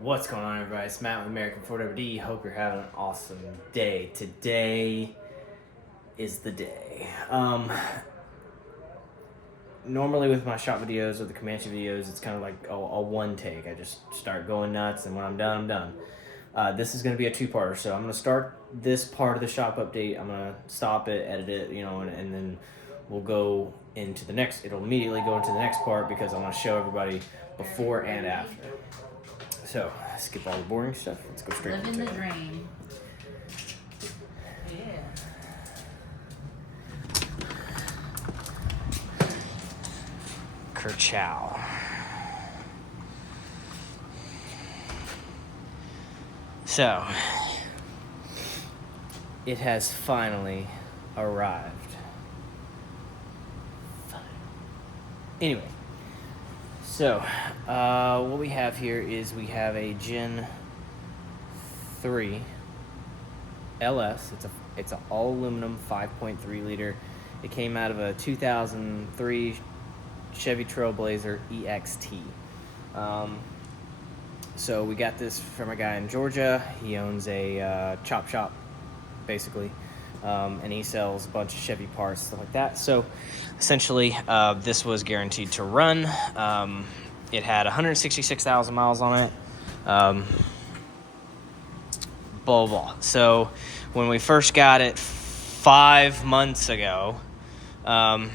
What's going on, everybody? It's Matt with American Ford OD. Hope you're having an awesome day. Today is the day. Normally with my shop videos or the Comanche videos, it's kind of like a one take. I just start going nuts, and when I'm done, I'm done. This is going to be a two-parter, so I'm going to start this part of the shop update. I'm going to stop it, edit it, and then we'll go into the next. It'll immediately go into the next part because I want to show everybody before and after. So, skip all the boring stuff. Let's go straight Living into the it. dream. Yeah. Kerchow. So, it has finally arrived. Anyway, so what we have here is we have a Gen 3 LS. It's an all aluminum 5.3 liter. It came out of a 2003 Chevy Trailblazer EXT. So we got this from a guy in Georgia. He owns a chop shop, basically, and he sells a bunch of Chevy parts, stuff like that. So essentially, this was guaranteed to run. It had 166,000 miles on it. Blah, blah, blah. So when we first got it 5 months ago, I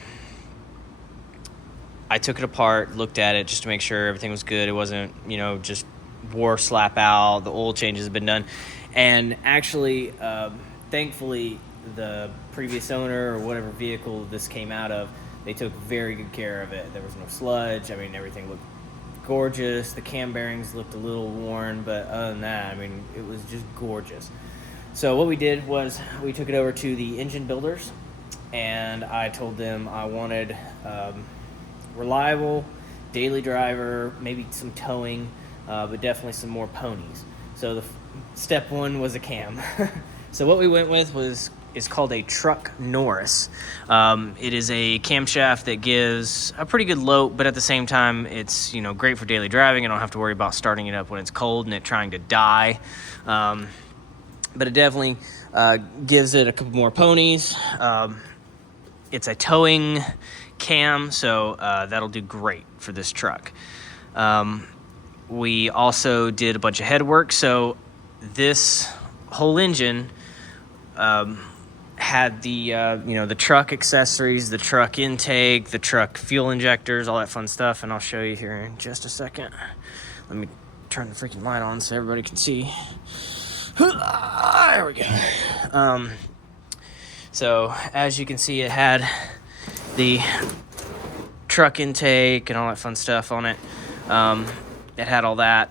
took it apart, looked at it just to make sure everything was good. It wasn't, just wore slap out. The oil changes have been done. And actually, thankfully, the previous owner or whatever vehicle this came out of, they took very good care of it. There was no sludge. I mean, everything looked gorgeous. The cam bearings looked a little worn, but other than that, I mean, it was just gorgeous. So what we did was we took it over to the engine builders, and I told them I wanted reliable, daily driver, maybe some towing, but definitely some more ponies. So the step one was a cam. So what we went with is called a Truck Norris. It is a camshaft that gives a pretty good load, but at the same time, it's great for daily driving. I don't have to worry about starting it up when it's cold and it trying to die. But it definitely gives it a couple more ponies. It's a towing cam, so that'll do great for this truck. We also did a bunch of head work, so this whole engine had the the truck accessories, the truck intake, the truck fuel injectors, all that fun stuff, and I'll show you here in just a second. Let me turn the freaking light on so everybody can see. There we go. So as you can see, it had the truck intake and all that fun stuff on it. It had all that,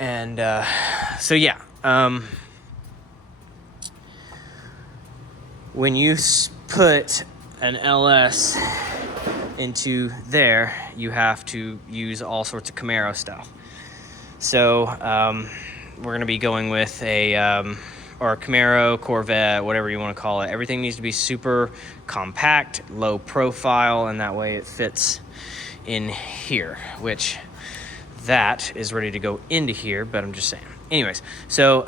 and so yeah. When you put an LS into there, you have to use all sorts of Camaro stuff. So we're going to be going with or a Camaro, Corvette, whatever you want to call it. Everything needs to be super compact, low profile, and that way it fits in here, which that is ready to go into here, but I'm just saying. Anyways, so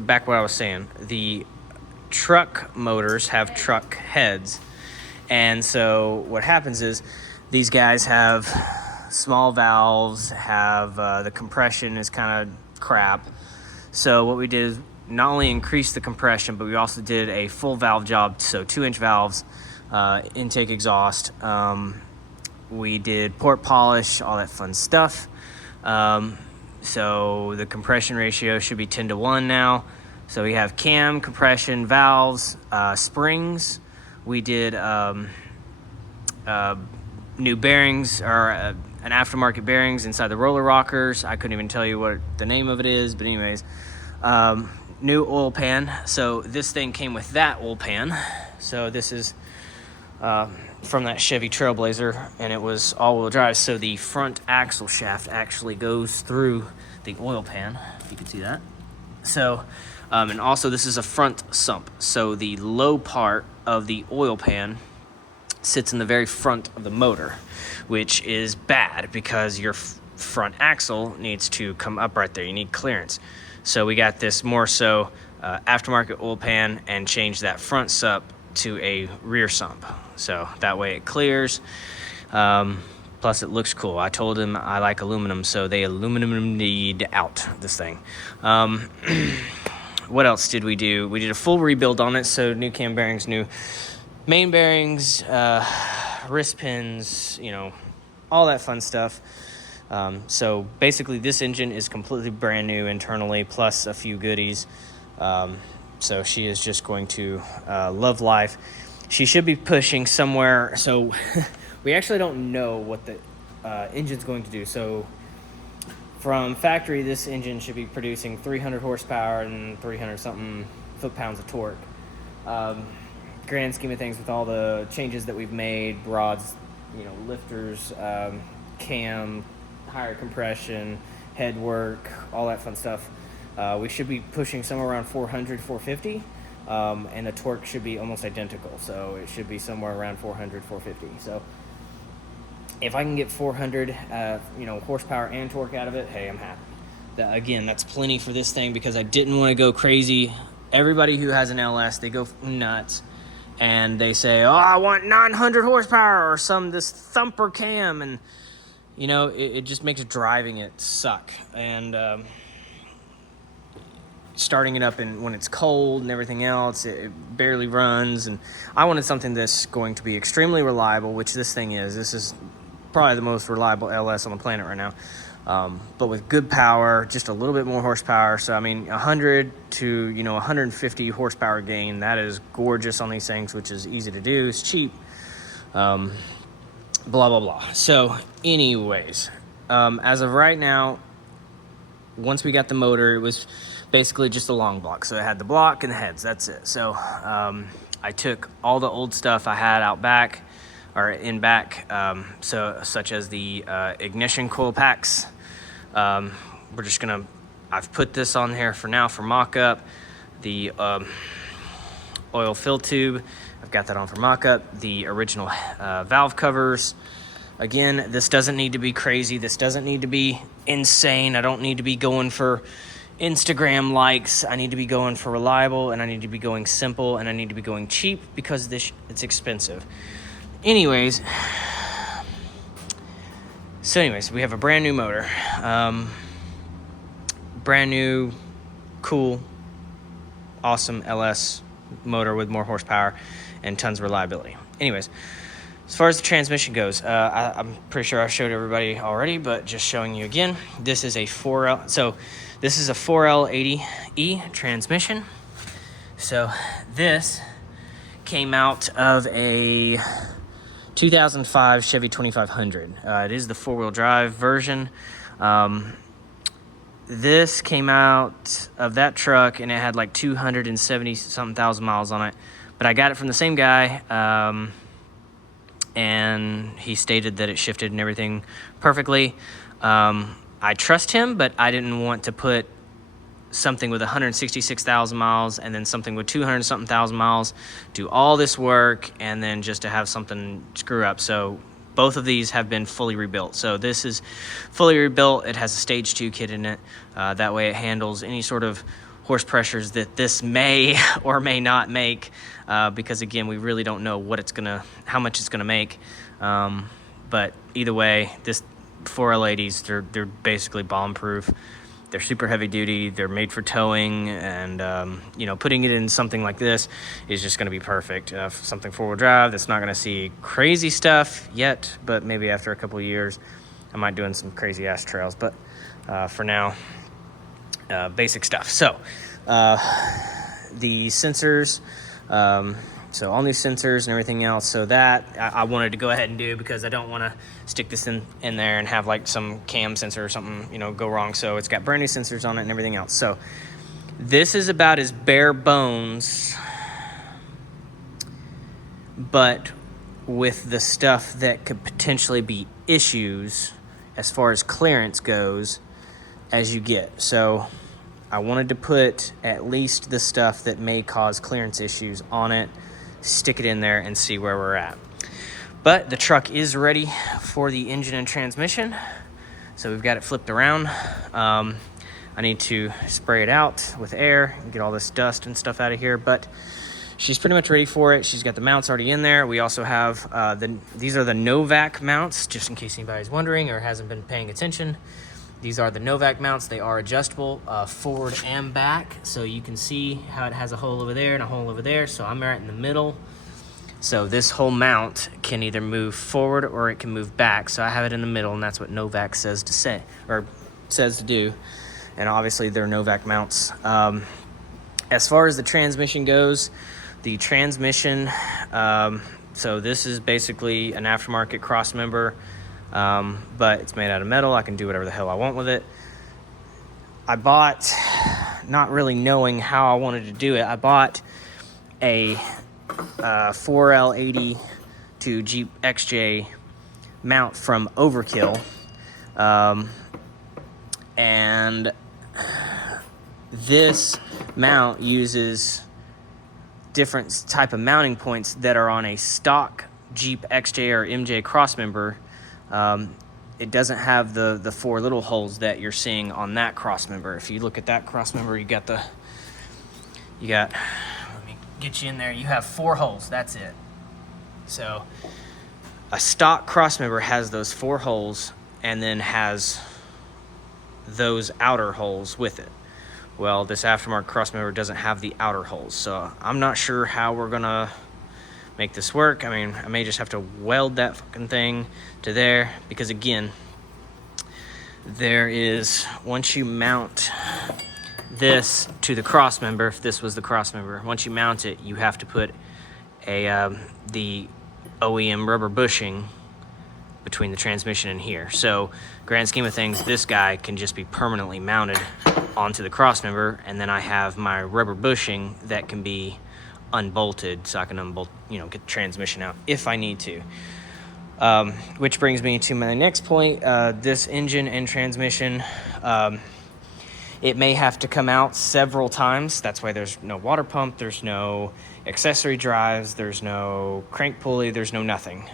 back what I was saying. The truck motors have truck heads, and so what happens is these guys have small valves, have the compression is kind of crap. So what we did is not only increase the compression, but we also did a full valve job, so 2-inch valves, intake, exhaust. We did port polish, all that fun stuff. So the compression ratio should be 10-to-1 now. So we have cam, compression, valves, springs. We did new bearings, or an aftermarket bearings inside the roller rockers. I couldn't even tell you what the name of it is, but anyways. New oil pan. So this thing came with that oil pan. So this is from that Chevy Trailblazer, and it was all-wheel drive. So the front axle shaft actually goes through the oil pan, if you can see that. So, and also this is a front sump. So the low part of the oil pan sits in the very front of the motor, which is bad because your front axle needs to come up right there. You need clearance. So we got this more so aftermarket oil pan and changed that front sup to a rear sump. So that way it clears. Plus it looks cool. I told him I like aluminum, so they aluminum-need out this thing. What else did we do? We did a full rebuild on it, so new cam bearings, new main bearings, wrist pins, you know, all that fun stuff. So basically this engine is completely brand new internally, plus a few goodies. So she is just going to love life. She should be pushing somewhere. So we actually don't know what the engine's going to do. So from factory, this engine should be producing 300 horsepower and 300 something foot-pounds of torque. Grand scheme of things, with all the changes that we've made, rods, you know, lifters, cam, higher compression, head work, all that fun stuff, we should be pushing somewhere around 400, 450, and the torque should be almost identical. So it should be somewhere around 400, 450. So if I can get 400, you know, horsepower and torque out of it, hey, I'm happy. Again, that's plenty for this thing, because I didn't want to go crazy. Everybody who has an LS, they go nuts, and they say, oh, I want 900 horsepower or this thumper cam, and you know, it just makes driving it suck. And starting it up when it's cold and everything else, it barely runs. And I wanted something that's going to be extremely reliable, which this thing is. This is probably the most reliable LS on the planet right now. But with good power, just a little bit more horsepower. So, I mean, 100 to, 150 horsepower gain, that is gorgeous on these things, which is easy to do. It's cheap. Blah, blah, blah. So, anyways, as of right now, once we got the motor, it was basically just a long block. So it had the block and the heads, that's it. So I took all the old stuff I had out back, or in back, such as the ignition coil packs. We're just gonna, I've put this on here for now for mock-up. The oil fill tube, I've got that on for mock-up. The original valve covers. Again, this doesn't need to be crazy. This doesn't need to be insane. I don't need to be going for Instagram likes. I need to be going for reliable, and I need to be going simple, and I need to be going cheap, because it's expensive. Anyways, we have a brand new motor. Brand new, cool, awesome LS motor with more horsepower and tons of reliability. Anyways, as far as the transmission goes, I'm pretty sure I showed everybody already, but just showing you again, this is a 4L. So this is a 4L80E transmission. So this came out of a 2005 Chevy 2500. It is the four-wheel drive version. This came out of that truck, and it had like 270-something thousand miles on it. But I got it from the same guy, and he stated that it shifted and everything perfectly. I trust him, but I didn't want to put something with 166,000 miles and then something with 200-something thousand miles, do all this work, and then just to have something screw up. So both of these have been fully rebuilt. So this is fully rebuilt. It has a stage 2 kit in it. That way it handles any sort of horse pressures that this may or may not make, because again, we really don't know how much it's gonna make. But either way, this 4L80s, they're basically bomb-proof. They're super heavy duty. They're made for towing, and putting it in something like this is just going to be perfect. Something four-wheel drive that's not going to see crazy stuff yet, but maybe after a couple of years, I might doing some crazy ass trails. But for now, basic stuff. So the sensors. So all new sensors and everything else. So that I wanted to go ahead and do, because I don't want to stick this in there and have like some cam sensor or something, go wrong. So it's got brand new sensors on it and everything else. So this is about as bare bones, but with the stuff that could potentially be issues as far as clearance goes as you get. So I wanted to put at least the stuff that may cause clearance issues on it, stick it in there, and see where we're at. But the truck is ready for the engine and transmission. So we've got it flipped around. I need to spray it out with air and get all this dust and stuff out of here, but she's pretty much ready for it. She's got the mounts already in there. We also have these are the Novak mounts, just in case anybody's wondering or hasn't been paying attention. These are the Novak mounts. They are adjustable forward and back, so you can see how it has a hole over there and a hole over there. So I'm right in the middle. So this whole mount can either move forward or it can move back. So I have it in the middle, and that's what Novak says to say, or says to do. And obviously they're Novak mounts. As far as the transmission goes, the transmission, so this is basically an aftermarket cross member, but it's made out of metal. I can do whatever the hell I want with it. I bought, not really knowing how I wanted to do it, I bought a 4L80 to Jeep XJ mount from Overkill, and this mount uses different type of mounting points that are on a stock Jeep XJ or MJ crossmember. It doesn't have the four little holes that you're seeing on that crossmember. If you look at that crossmember, you got, let me get you in there, you have 4 holes, that's it. So a stock crossmember has those 4 holes and then has those outer holes with it. Well, this aftermarket crossmember doesn't have the outer holes, so I'm not sure how we're gonna make this work. I mean, I may just have to weld that fucking thing to there, because again, there is, once you mount this to the crossmember, if this was the crossmember, once you mount it, you have to put the OEM rubber bushing between the transmission and here. So, grand scheme of things, this guy can just be permanently mounted onto the crossmember, and then I have my rubber bushing that can be unbolted, so I can unbolt, get the transmission out if I need to. Which brings me to my next point. This engine and transmission, it may have to come out several times. That's why there's no water pump, there's no accessory drives, there's no crank pulley, there's no nothing.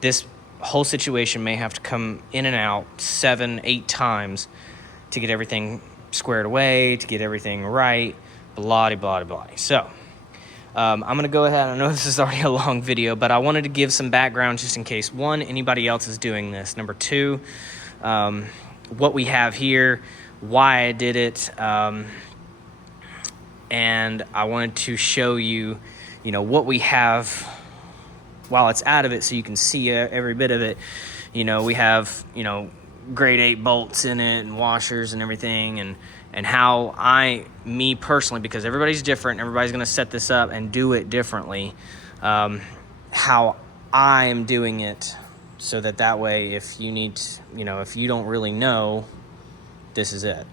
This whole situation may have to come in and out 7-8 times to get everything squared away, to get everything right, blah, blah, blah. So, I'm going to go ahead. I know this is already a long video, but I wanted to give some background just in case, 1, anybody else is doing this. Number 2, what we have here, why I did it, and I wanted to show you, what we have while it's out of it, so you can see every bit of it. We have, grade 8 bolts in it and washers and everything, and how me personally, because everybody's different, everybody's going to set this up and do it differently, how I am doing it, so that way, if you need, if you don't really know, this is it.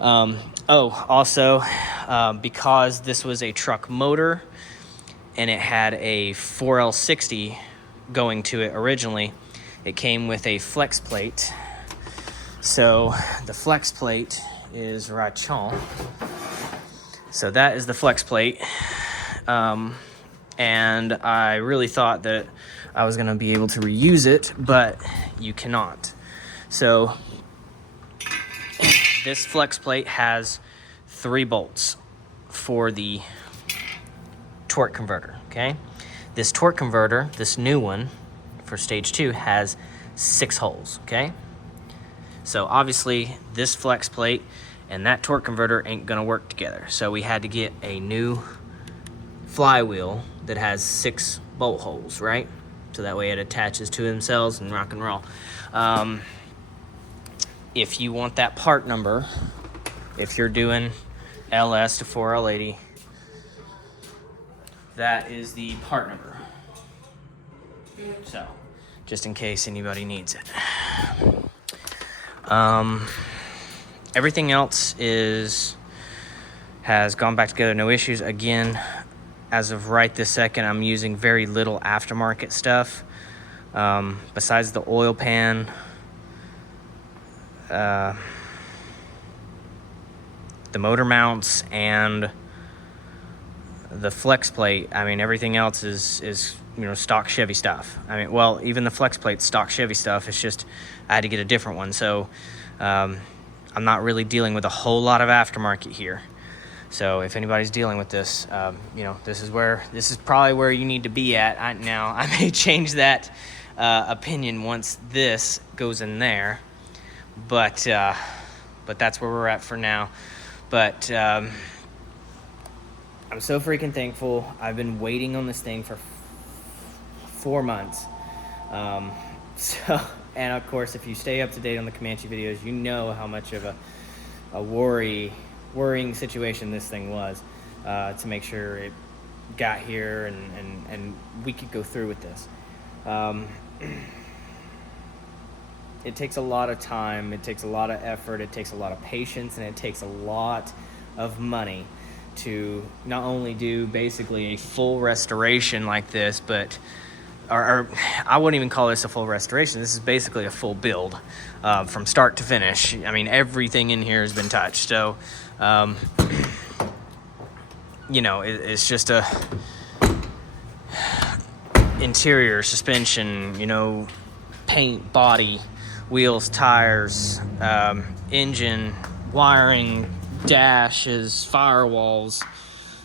Also, because this was a truck motor and it had a 4L60 going to it originally, it came with a flex plate. So the flex plate is Rachon. So that is the flex plate. And I really thought that I was gonna be able to reuse it, but you cannot. So this flex plate has 3 bolts for the torque converter, okay? This torque converter, this new one for stage 2, has 6 holes, okay? So obviously this flex plate and that torque converter ain't gonna work together. So we had to get a new flywheel that has 6 bolt holes, right? So that way it attaches to themselves and rock and roll. If you want that part number, if you're doing LS to 4L80, that is the part number. So, just in case anybody needs it. Everything else has gone back together, no issues. Again, as of right this second, I'm using very little aftermarket stuff. Besides the oil pan, the motor mounts, and the flex plate. I mean, everything else is stock Chevy stuff. I mean, well, even the flex plate stock Chevy stuff. It's just I had to get a different one. So I'm not really dealing with a whole lot of aftermarket here. So if anybody's dealing with this, this is probably where you need to be at. I may change that opinion once this goes in there, but that's where we're at for now. But I'm so freaking thankful. I've been waiting on this thing for 4 months. And of course, if you stay up to date on the Comanche videos, you know how much of a worrying situation this thing was, to make sure it got here and we could go through with this. It takes a lot of time, it takes a lot of effort, it takes a lot of patience, and it takes a lot of money to not only do basically a full restoration like this, but or I wouldn't even call this a full restoration. This is basically a full build, from start to finish. I mean, everything in here has been touched. So it's just a interior, suspension, paint, body, wheels, tires, engine, wiring, dashes, firewalls,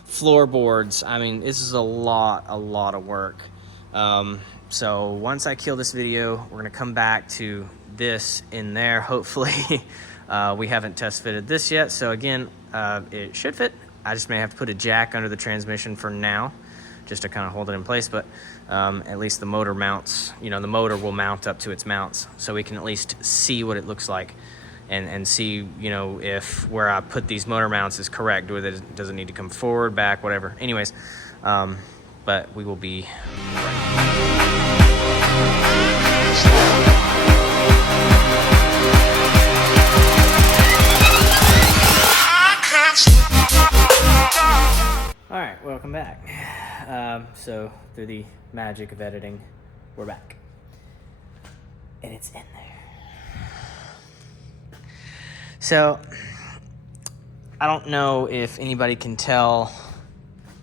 floorboards. I mean, this is a lot of work. So once I kill this video, we're gonna come back to this in there. Hopefully, we haven't test fitted this yet. So again, it should fit. I just may have to put a jack under the transmission for now, just to kind of hold it in place. But at least the motor mounts, the motor will mount up to its mounts, so we can at least see what it looks like, and see, if where I put these motor mounts is correct, whether it doesn't need to come forward, back, whatever. Anyways, but we will be right. All right, welcome back. So through the magic of editing, we're back, and it's in there. So I don't know if anybody can tell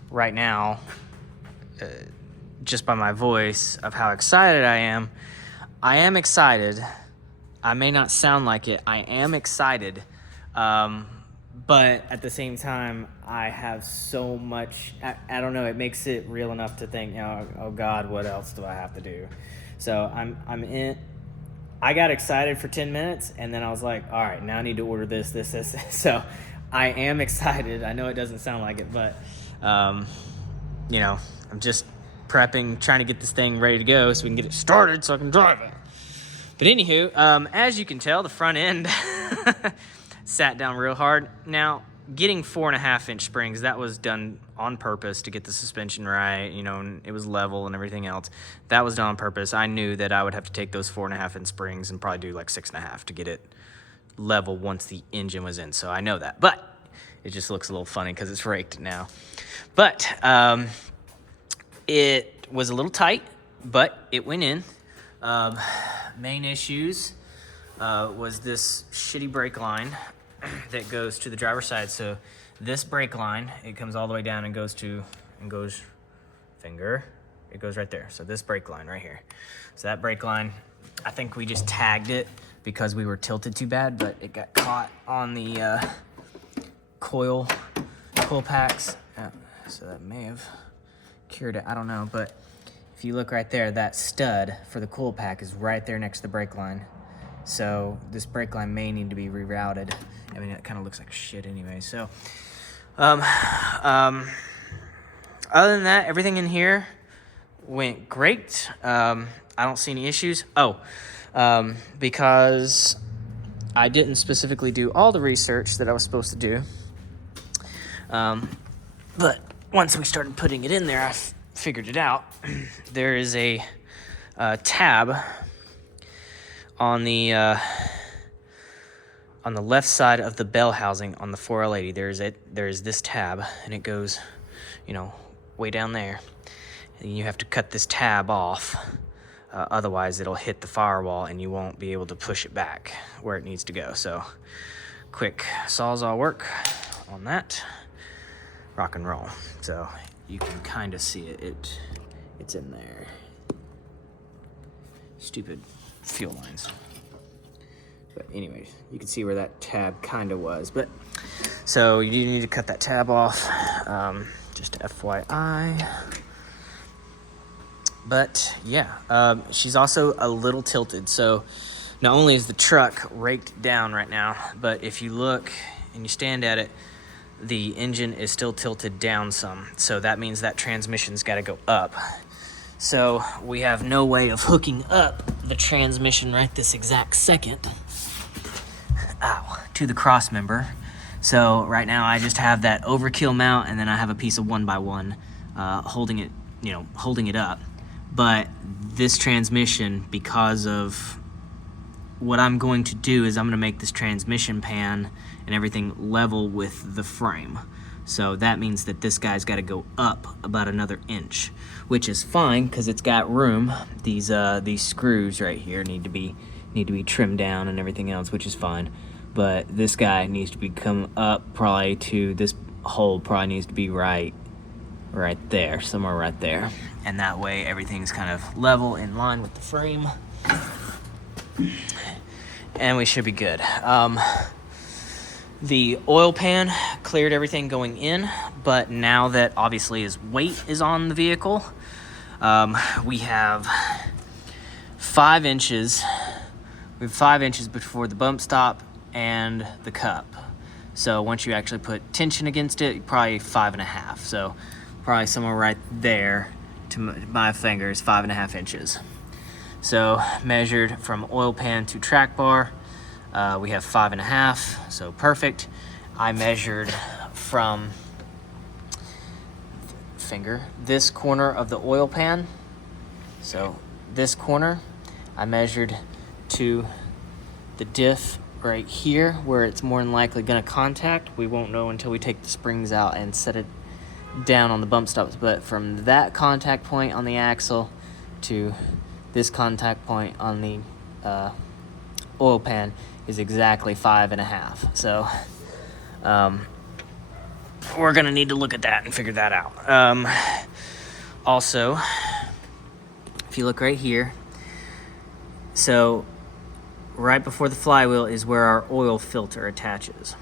right now, just by my voice, of how excited I am. I am excited. I may not sound like it. I am excited. But at the same time, I have so much, I don't know, it makes it real enough to think, oh God, what else do I have to do? So I got excited for 10 minutes, and then I was like, all right, now I need to order this. So I am excited. I know it doesn't sound like it, but, I'm just prepping, trying to get this thing ready to go so we can get it started so I can drive it. But anywho, as you can tell, the front end sat down real hard. Now, getting 4.5-inch springs, that was done on purpose to get the suspension right, and it was level and everything else. That was done on purpose. I knew that I would have to take those 4.5-inch springs and probably do like 6.5 to get it level once the engine was in. So I know that, but it just looks a little funny because it's raked now. But it was a little tight, but it went in. Main issues was this shitty brake line that goes to the driver's side. So this brake line, it comes all the way down and goes finger, it goes right there. So this brake line right here. So that brake line, I think we just tagged it because we were tilted too bad, but it got caught on the coil packs. So that may have cured it, I don't know. But if you look right there, that stud for the coil pack is right there next to the brake line. So this brake line may need to be rerouted. I mean, it kind of looks like shit anyway. So, other than that, everything in here went great. I don't see any issues. Because I didn't specifically do all the research that I was supposed to do. But once we started putting it in there, I figured it out. There is a tab on the left side of the bell housing on the 4L80. There is this tab, and it goes, way down there. And you have to cut this tab off. Otherwise, it'll hit the firewall, and you won't be able to push it back where it needs to go. So, quick Sawzall work on that. Rock and roll. So you can kind of see it. It's in there. Stupid fuel lines. But anyways, you can see where that tab kind of was. But so you do need to cut that tab off, just FYI. But yeah, she's also a little tilted. So not only is the truck raked down right now, but if you look and you stand at it, the engine is still tilted down some. So that means that transmission's got to go up. So we have no way of hooking up the transmission right this exact second, to the cross member. So right now I just have that overkill mount, and then I have a piece of 1x1 holding it up. But this transmission, because of what I'm going to do, is I'm going to make this transmission pan and everything level with the frame. So that means that this guy's got to go up about another inch, which is fine because it's got room. These screws right here need to be trimmed down and everything else, which is fine. But this guy needs to be come up probably to this hole. Probably needs to be right there, somewhere right there, and that way everything's kind of level in line with the frame, and we should be good. The oil pan cleared everything going in, but now that obviously his weight is on the vehicle, we have 5 inches. We have 5 inches before the bump stop and the cup. So once you actually put tension against it, probably 5.5. So probably somewhere right there to my finger is 5.5 inches. So measured from oil pan to track bar, we have 5.5, so perfect. I measured from this corner of the oil pan. So this corner, I measured to the diff right here where it's more than likely gonna contact. We won't know until we take the springs out and set it down on the bump stops, but from that contact point on the axle to this contact point on the oil pan is exactly 5.5. So we're gonna need to look at that and figure that out. Also, if you look right here, so right before the flywheel is where our oil filter attaches.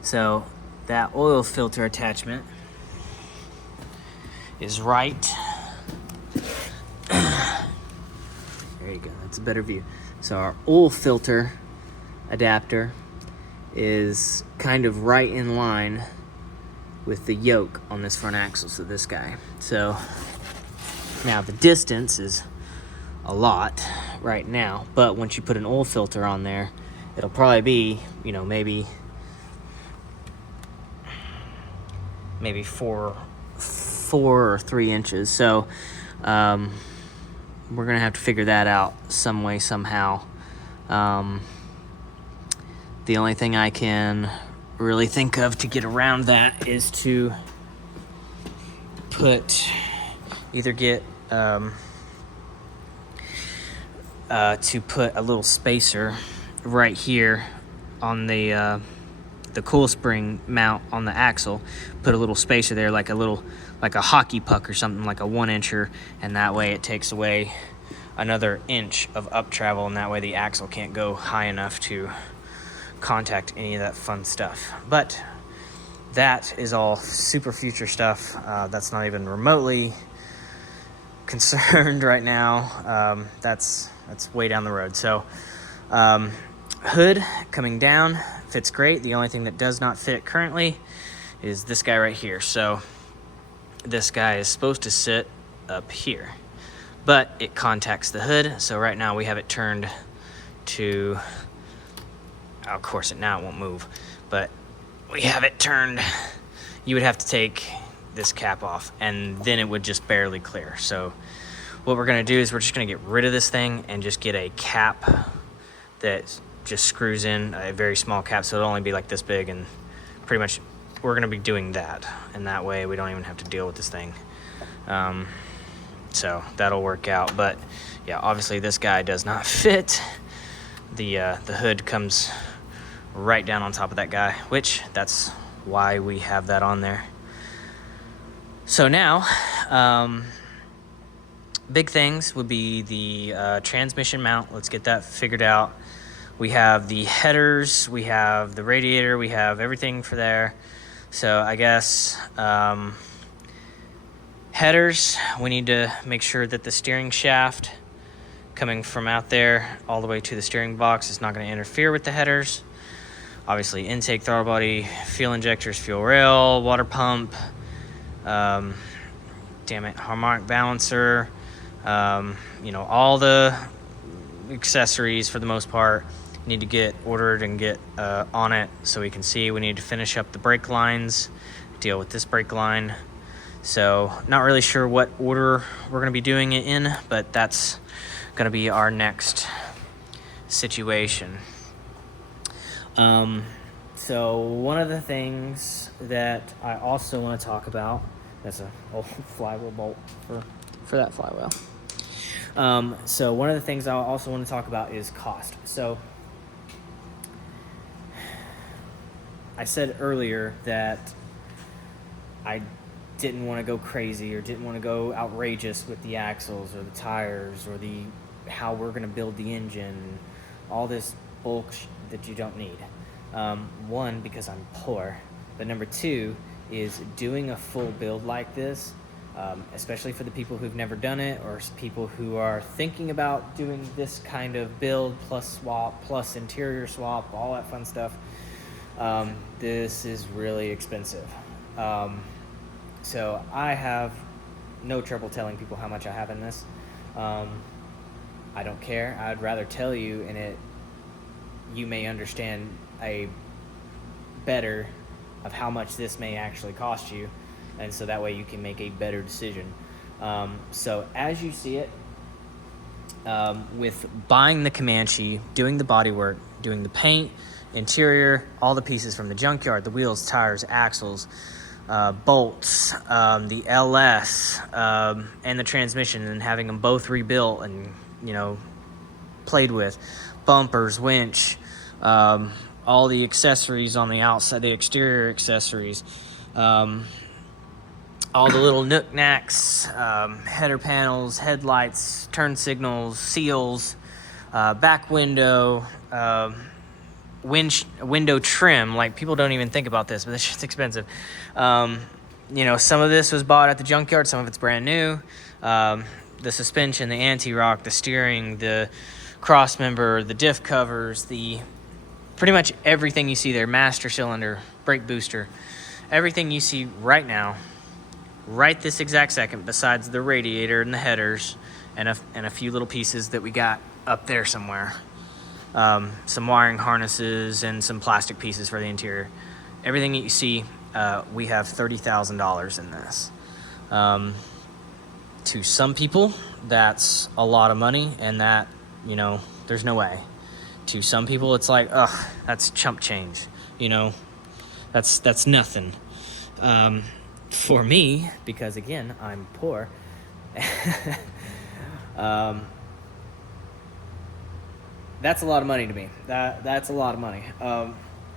So that oil filter attachment is right. There you go, that's a better view. So our oil filter adapter is kind of right in line with the yoke on this front axle, so this guy. So now the distance is a lot right now, but once you put an oil filter on there, it'll probably be, maybe 4 or 3 inches. So we're gonna have to figure that out some way, somehow. The only thing I can really think of to get around that is to put a little spacer right here on the coil spring mount on the axle. Put a little spacer there, like a hockey puck or something, like a 1-incher, and that way it takes away another inch of up travel, and that way the axle can't go high enough to contact any of that fun stuff. But that is all super future stuff. That's not even remotely concerned right now. That's way down the road. So hood coming down fits great. The only thing that does not fit currently is this guy right here. So this guy is supposed to sit up here, but it contacts the hood. So right now we have it turned to, of course now it won't move, but we have it turned. You would have to take this cap off and then it would just barely clear. So what we're gonna do is we're just gonna get rid of this thing and just get a cap that just screws in, a very small cap, so it'll only be like this big, and pretty much we're gonna be doing that, and that way we don't even have to deal with this thing. So that'll work out. But yeah, obviously this guy does not fit. The hood comes right down on top of that guy, which that's why we have that on there. So now Big things would be the transmission mount. Let's get that figured out. We have the headers, we have the radiator, we have everything for there. So I guess headers, we need to make sure that the steering shaft coming from out there all the way to the steering box is not going to interfere with the headers. Obviously, intake, throttle body, fuel injectors, fuel rail, water pump, harmonic balancer, all the accessories for the most part need to get ordered and get on it so we can see. We need to finish up the brake lines, deal with this brake line. So not really sure what order we're going to be doing it in, but that's going to be our next situation. So one of the things that I also want to talk about, that's an old flywheel bolt for that flywheel. So one of the things I also want to talk about is cost. So I said earlier that I didn't want to go crazy or didn't want to go outrageous with the axles or the tires or how we're going to build the engine, all this bulk that you don't need. One, because I'm poor, but number two is doing a full build like this, especially for the people who've never done it or people who are thinking about doing this kind of build plus swap plus interior swap, all that fun stuff. This is really expensive. So I have no trouble telling people how much I have in this. I don't care. I'd rather tell you, and you may understand better of how much this may actually cost you, and so that way you can make a better decision. So as you see it, with buying the Comanche, doing the bodywork, doing the paint, interior, all the pieces from the junkyard, the wheels, tires, axles, bolts, the LS, and the transmission, and having them both rebuilt and played with, bumpers, winch, all the accessories on the outside, the exterior accessories, all the little knickknacks, header panels, headlights, turn signals, seals, back window, window trim. Like, people don't even think about this, but this shit's expensive. Some of this was bought at the junkyard, some of it's brand new. The suspension, the anti-rock, the steering, the cross member, the diff covers, pretty much everything you see there, master cylinder, brake booster, everything you see right now, right this exact second, besides the radiator and the headers and a few little pieces that we got up there somewhere. Some wiring harnesses and some plastic pieces for the interior. Everything that you see, we have $30,000 in this. To some people, that's a lot of money, and that, there's no way. To some people, it's like, ugh, that's chump change. That's nothing. For me, because again, I'm poor, that's a lot of money to me. That's a lot of money.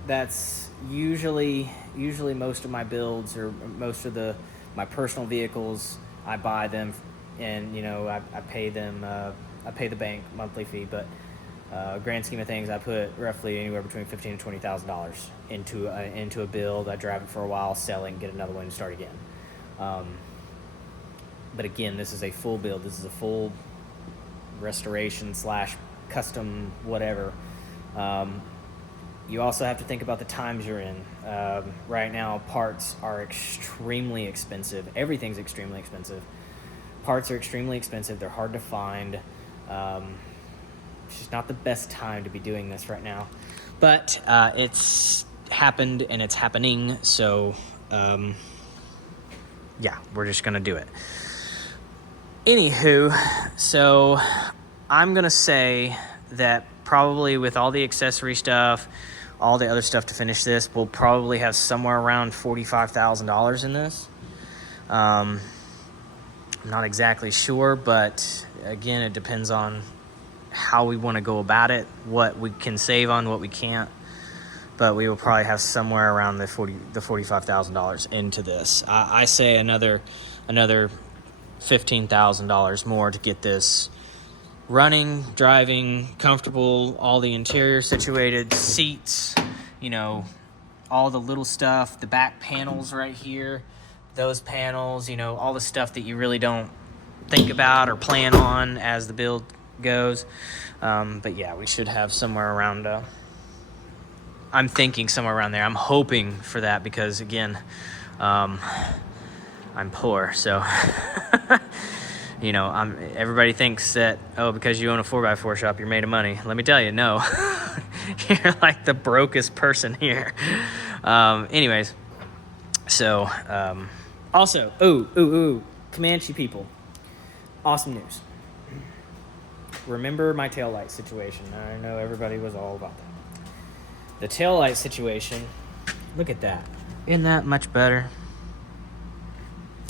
That's usually most of my builds, or most of my personal vehicles, I buy them, and I pay them. I pay the bank monthly fee, but grand scheme of things, I put roughly anywhere between $15,000 and $20,000 into a build. I drive it for a while, sell it, and get another one and start again. But again, this is a full build. This is a full restoration / custom whatever. You also have to think about the times you're in. Right now, parts are extremely expensive. Everything's extremely expensive. Parts are extremely expensive. They're hard to find. It's just not the best time to be doing this right now. But it's happened and it's happening. So, we're just going to do it. Anywho, so I'm going to say that probably with all the accessory stuff, all the other stuff to finish this, we'll probably have somewhere around $45,000 in this. I'm not exactly sure, but again, it depends on how we want to go about it, what we can save on, what we can't. But we will probably have somewhere around the $45,000 into this. I say another $15,000 more to get this running, driving, comfortable, all the interior situated, seats, you know, all the little stuff, the back panels right here, those panels, you know, all the stuff that you really don't think about or plan on as the build goes. But yeah, we should have somewhere around, I'm thinking somewhere around there. I'm hoping for that because, again, I'm poor, so you know, everybody thinks that, oh, because you own a 4x4 shop, you're made of money. Let me tell you, no. You're like the brokest person here. Anyways, so also, Comanche people, awesome news. Remember my taillight situation. I know everybody was all about that. The taillight situation, look at that. Isn't that much better?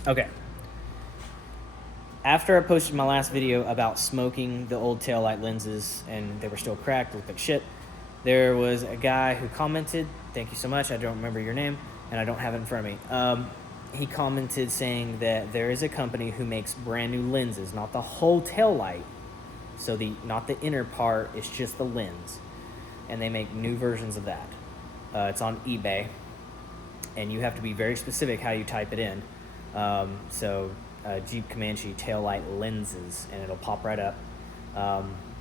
Okay. After I posted my last video about smoking the old taillight lenses and they were still cracked, looked like shit, there was a guy who commented, thank you so much, I don't remember your name, and I don't have it in front of me. He commented saying that there is a company who makes brand new lenses, not the whole taillight, so not the inner part, it's just the lens. And they make new versions of that. It's on eBay, and you have to be very specific how you type it in. Jeep Comanche taillight lenses, and it'll pop right up.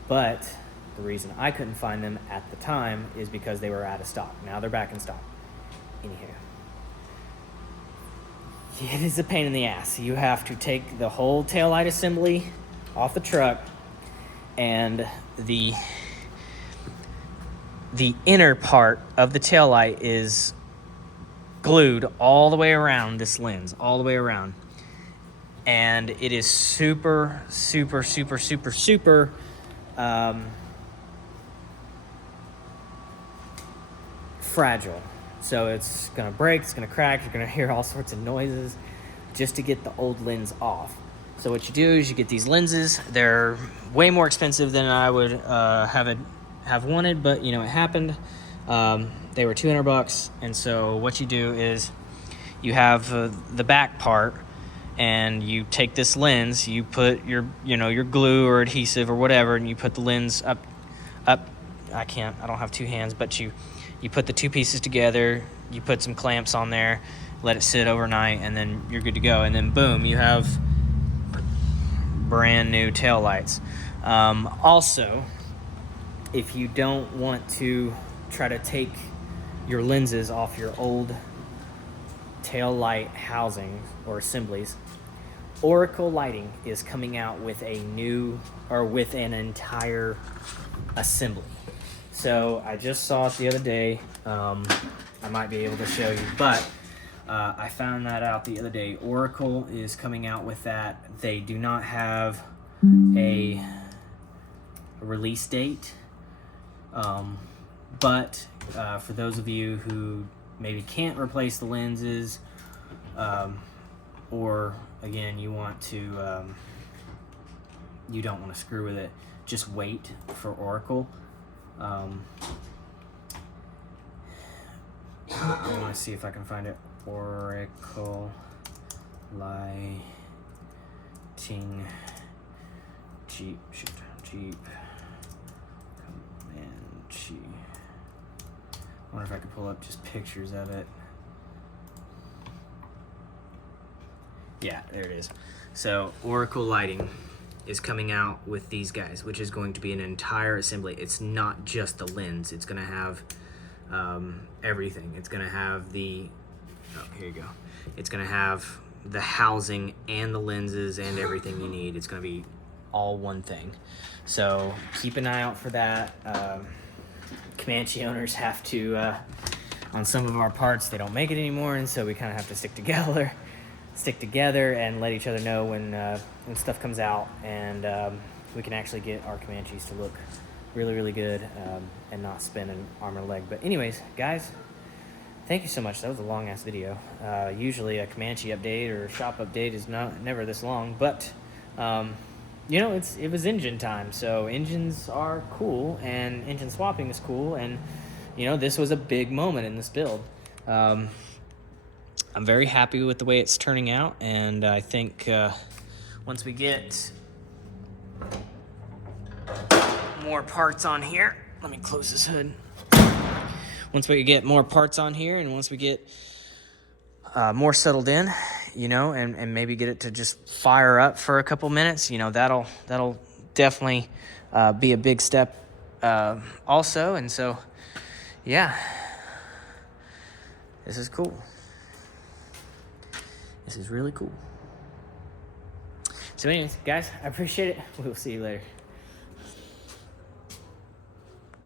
But the reason I couldn't find them at the time is because they were out of stock. Now they're back in stock. Anyhow, it is a pain in the ass. You have to take the whole taillight assembly off the truck, and the inner part of the taillight is glued all the way around this lens, all the way around. And it is super fragile. So it's gonna break, it's gonna crack, you're gonna hear all sorts of noises just to get the old lens off. So what you do is you get these lenses. They're way more expensive than I would have wanted, but you know, it happened. They were $200, and so what you do is you have the back part, and you take this lens, you put your glue or adhesive or whatever, and you put the lens up. I don't have two hands, but you put the two pieces together, you put some clamps on there, let it sit overnight, and then you're good to go. And then boom, you have brand new taillights. Also, if you don't want to try to take your lenses off your old taillight housings or assemblies, Oracle Lighting is coming out with with an entire assembly. So I just saw it the other day. I might be able to show you, but I found that out the other day. Oracle is coming out with that. They do not have a release date, but for those of you who maybe can't replace the lenses, or again you don't want to screw with it, just wait for Oracle. I want to see if I can find it. Oracle Lighting Jeep Comanche. I wonder if I could pull up just pictures of it. Yeah, there it is. So Oracle Lighting is coming out with these guys, which is going to be an entire assembly. It's not just the lens. It's going to have everything. It's going to have here you go. It's going to have the housing and the lenses and everything you need. It's going to be all one thing. So keep an eye out for that. Comanche owners have to, on some of our parts, they don't make it anymore, and so we kind of have to stick together and let each other know when stuff comes out, and we can actually get our Comanches to look really, really good and not spin an arm and a leg. But anyways, guys, thank you so much. That was a long ass video. Usually a Comanche update or shop update is never this long, but you know, it was engine time, so engines are cool and engine swapping is cool, and you know, this was a big moment in this build. I'm very happy with the way it's turning out, and I think once we get more parts on here, let me close this hood. Once we get more parts on here, and once we get more settled in, you know, and maybe get it to just fire up for a couple minutes, you know, that'll definitely be a big step also. And so, yeah, this is cool. This is really cool. So anyways, guys, I appreciate it. We'll see you later.